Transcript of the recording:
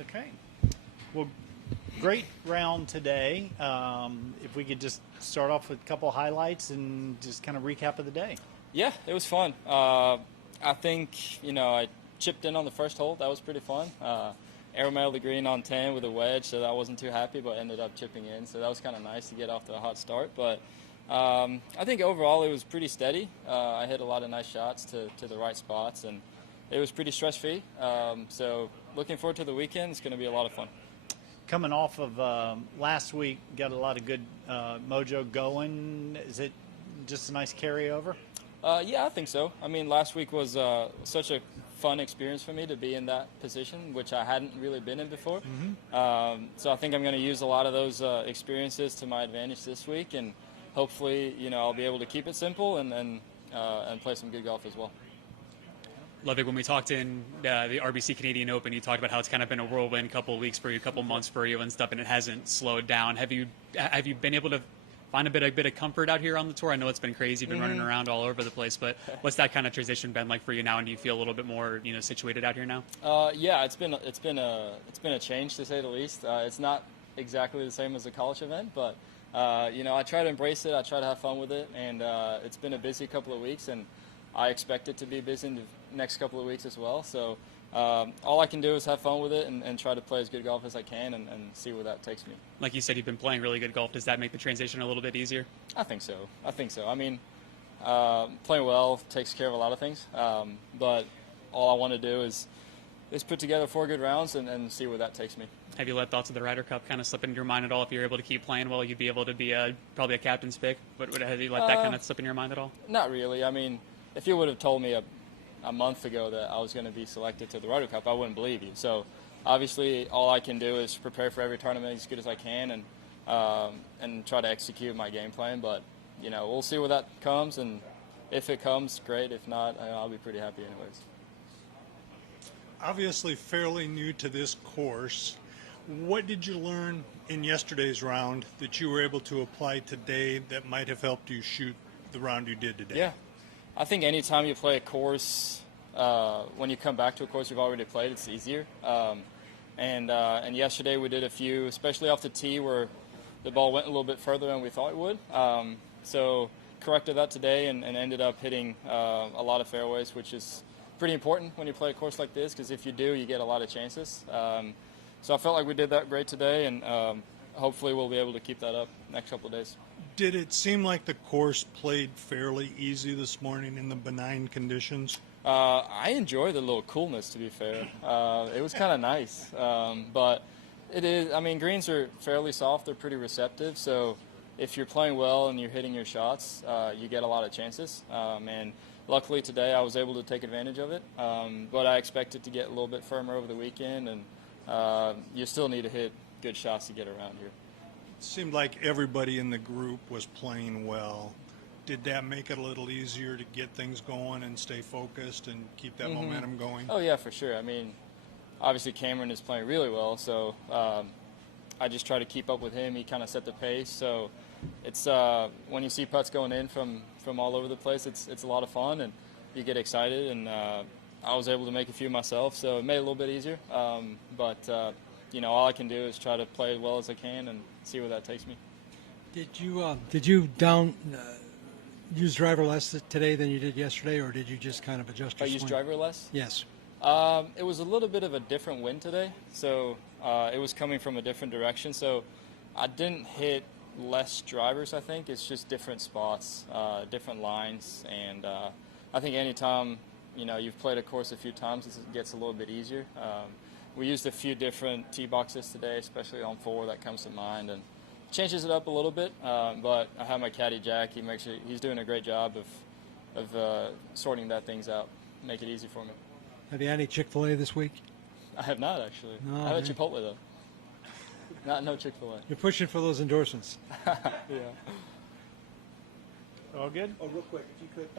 Okay. Well, great round today. If we could just start off with a couple highlights and just kind of recap of the day. Yeah, it was fun. I think, I chipped in on the first hole. That was pretty fun. Aeromailed the green on 10 with a wedge, so I wasn't too happy, but ended up chipping in. So that was kind of nice to get off to a hot start. But I think overall it was pretty steady. I hit a lot of nice shots to the right spots, and it was pretty stress-free. So looking forward to the weekend. It's going to be a lot of fun. Coming off of last week, got a lot of good mojo going. Is it just a nice carryover? Yeah, I think so. I mean, last week was such a fun experience for me to be in that position, which I hadn't really been in before. So I think I'm going to use a lot of those experiences to my advantage this week, and hopefully, I'll be able to keep it simple and play some good golf as well. Ludvig, when we talked in the RBC Canadian Open, you talked about how it's kind of been a whirlwind couple of weeks for you, a couple of months for you and stuff, and it hasn't slowed down. Have you been able to find a bit of comfort out here on the tour? I know it's been crazy, you've been running around all over the place, but what's that kind of transition been like for you now? And do you feel a little bit more, situated out here now? Yeah, it's been a change, to say the least. It's not exactly the same as a college event, but I try to embrace it. I try to have fun with it, and it's been a busy couple of weeks, and I expect it to be busy in the next couple of weeks as well. So all I can do is have fun with it and try to play as good golf as I can and see where that takes me. Like you said, you've been playing really good golf. Does that make the transition a little bit easier? I think so. I mean, playing well takes care of a lot of things, but all I want to do is put together 4 good rounds and see where that takes me. Have you let thoughts of the Ryder Cup kind of slip into your mind at all? If you're able to keep playing well, you'd be able to be probably a captain's pick. But have you let that kind of slip in your mind at all? Not really. I mean, if you would have told me a month ago that I was going to be selected to the Ryder Cup, I wouldn't believe you. So obviously all I can do is prepare for every tournament as good as I can and try to execute my game plan. But, we'll see where that comes, and if it comes, great. If not, I'll be pretty happy anyways. Obviously fairly new to this course. What did you learn in yesterday's round that you were able to apply today that might have helped you shoot the round you did today? Yeah. I think anytime you play a course, when you come back to a course you've already played, it's easier. And yesterday we did a few, especially off the tee, where the ball went a little bit further than we thought it would. So corrected that today and ended up hitting a lot of fairways, which is pretty important when you play a course like this, because if you do, you get a lot of chances. So I felt like we did that great today, and hopefully we'll be able to keep that up next couple of days. Did it seem like the course played fairly easy this morning in the benign conditions? I enjoy the little coolness, to be fair. It was kind of nice. But it is, greens are fairly soft. They're pretty receptive. So if you're playing well and you're hitting your shots, you get a lot of chances. And luckily today I was able to take advantage of it. But I expect it to get a little bit firmer over the weekend. And you still need to hit good shots to get around here. It seemed like everybody in the group was playing well. Did that make it a little easier to get things going and stay focused and keep that momentum going? Oh, yeah, for sure. Obviously Cameron is playing really well, so I just try to keep up with him. He kind of set the pace. So it's when you see putts going in from all over the place, it's a lot of fun, and you get excited. And I was able to make a few myself, so it made it a little bit easier. But all I can do is try to play as well as I can and see where that takes me. Did you use driver less today than you did yesterday, or did you just kind of adjust your swing? I used driver less? Yes. It was a little bit of a different wind today, so it was coming from a different direction. So I didn't hit less drivers, I think. It's just different spots, different lines, and I think anytime you've played a course a few times, it gets a little bit easier. We used a few different tee boxes today, especially on 4, that comes to mind, and changes it up a little bit. But I have my caddy Jack. He's doing a great job of sorting that things out, make it easy for me. Have you had any Chick-fil-A this week? I have not, actually. No, I had Chipotle though. No Chick-fil-A. You're pushing for those endorsements. Yeah. All good? Oh, real quick, if you could.